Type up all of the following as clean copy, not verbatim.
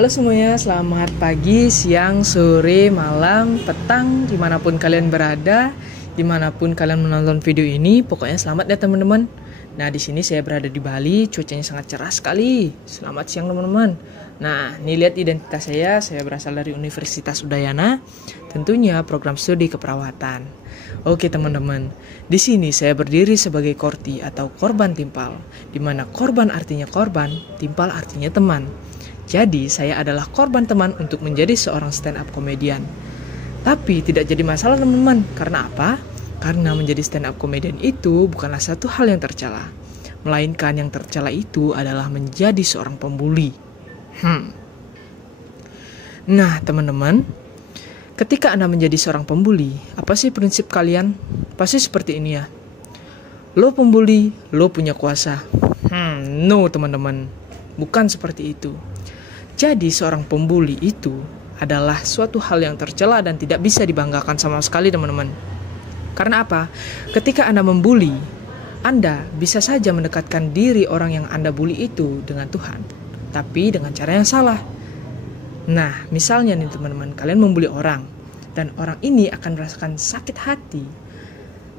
Halo semuanya, selamat pagi, siang, sore, malam, petang, dimanapun kalian berada, dimanapun kalian menonton video ini, pokoknya selamat ya teman-teman. Nah, di sini saya berada di Bali, cuacanya sangat cerah sekali. Selamat siang teman-teman. Nah, ini lihat identitas saya berasal dari Universitas Udayana, tentunya program studi keperawatan. Oke teman-teman, di sini saya berdiri sebagai korti atau korban timpal, di mana korban artinya korban, timpal artinya teman. Jadi saya adalah korban teman untuk menjadi seorang stand up komedian. Tapi tidak jadi masalah teman-teman. Karena apa? Karena menjadi stand up komedian itu bukanlah satu hal yang tercela. Melainkan yang tercela itu adalah menjadi seorang pembuli. Nah teman-teman, ketika Anda menjadi seorang pembuli, apa sih prinsip kalian? Pasti seperti ini ya. Lo pembuli, lo punya kuasa. No teman-teman, bukan seperti itu. Jadi seorang pembuli itu adalah suatu hal yang tercela dan tidak bisa dibanggakan sama sekali teman-teman. Karena apa? Ketika Anda membuli, Anda bisa saja mendekatkan diri orang yang Anda bully itu dengan Tuhan, tapi dengan cara yang salah. Nah, misalnya nih teman-teman, kalian membuli orang, dan orang ini akan merasakan sakit hati,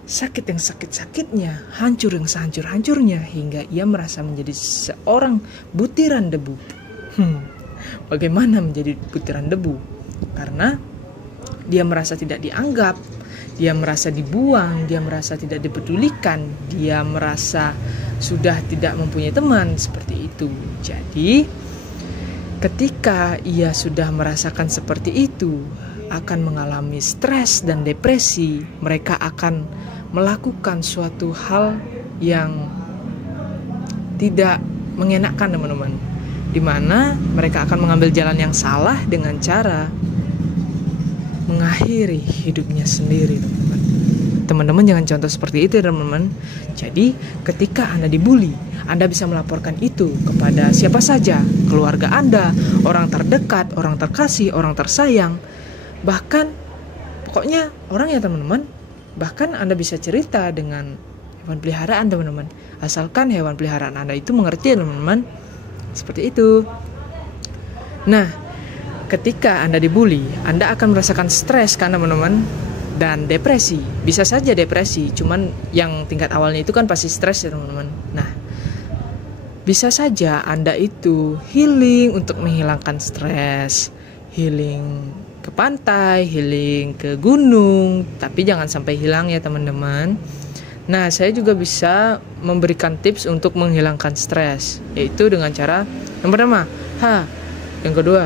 sakit yang sakit-sakitnya, hancur yang sehancur-hancurnya, hingga ia merasa menjadi seorang butiran debu. Bagaimana menjadi butiran debu? Karena dia merasa tidak dianggap, dia merasa dibuang, dia merasa tidak dipedulikan, dia merasa sudah tidak mempunyai teman, seperti itu. Jadi ketika ia sudah merasakan seperti itu, akan mengalami stres dan depresi, mereka akan melakukan suatu hal yang tidak mengenakan teman-teman, di mana mereka akan mengambil jalan yang salah dengan cara mengakhiri hidupnya sendiri teman-teman. Teman-teman jangan contoh seperti itu teman-teman. Jadi ketika Anda dibully, Anda bisa melaporkan itu kepada siapa saja, keluarga Anda, orang terdekat, orang terkasih, orang tersayang, bahkan pokoknya orang ya teman-teman. Bahkan Anda bisa cerita dengan hewan peliharaan teman-teman, asalkan hewan peliharaan Anda itu mengerti teman-teman. Seperti itu. Nah, ketika Anda dibully, Anda akan merasakan stres kan teman-teman, dan depresi. Bisa saja depresi, cuman yang tingkat awalnya itu kan pasti stres ya teman-teman. Nah, bisa saja Anda itu healing untuk menghilangkan stres, healing ke pantai, healing ke gunung, tapi jangan sampai hilang ya teman-teman. Nah, saya juga bisa memberikan tips untuk menghilangkan stres, yaitu dengan cara yang pertama, yang kedua,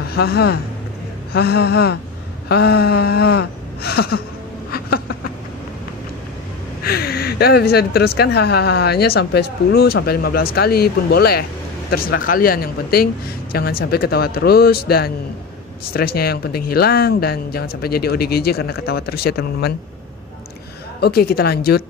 ya bisa diteruskan hahahanya sampai 10 sampai 15 kali pun boleh, terserah kalian. Yang penting jangan sampai ketawa terus dan stresnya yang penting hilang, dan jangan sampai jadi ODGJ karena ketawa terus ya teman-teman. Oke, kita lanjut.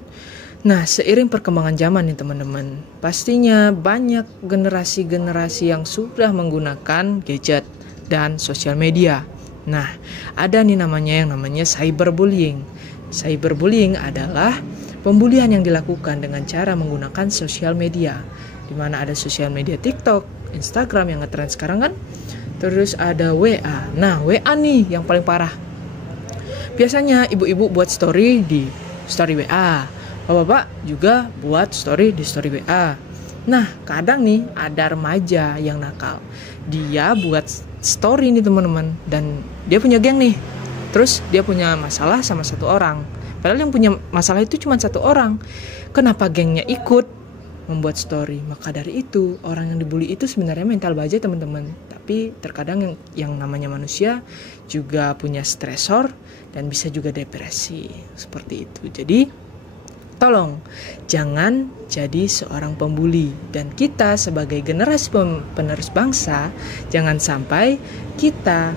Nah, seiring perkembangan zaman nih teman-teman, pastinya banyak generasi-generasi yang sudah menggunakan gadget dan sosial media. Nah, ada nih yang namanya cyberbullying. Cyberbullying adalah pembulian yang dilakukan dengan cara menggunakan sosial media, di mana ada sosial media TikTok, Instagram yang ngetren sekarang kan. Terus ada WA. Nah, WA nih yang paling parah. Biasanya ibu-ibu buat story di story WA. Bapak-bapak juga buat story di story WA. Nah, kadang nih ada remaja yang nakal. Dia buat story nih teman-teman, dan dia punya geng nih. Terus dia punya masalah sama satu orang. Padahal yang punya masalah itu cuma satu orang. Kenapa gengnya ikut membuat story? Maka dari itu, orang yang dibully itu sebenarnya mental baja teman-teman. Tapi terkadang yang namanya manusia juga punya stresor dan bisa juga depresi. Seperti itu. Jadi tolong jangan jadi seorang pembuli, dan kita sebagai generasi penerus bangsa jangan sampai kita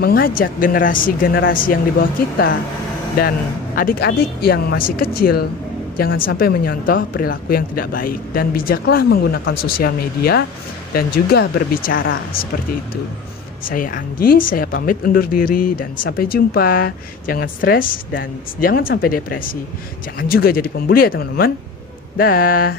mengajak generasi-generasi yang di bawah kita dan adik-adik yang masih kecil jangan sampai menyontoh perilaku yang tidak baik, dan bijaklah menggunakan sosial media dan juga berbicara seperti itu. Saya Anggi, saya pamit undur diri dan sampai jumpa. Jangan stres dan jangan sampai depresi. Jangan juga jadi pembuli ya teman-teman. Dah.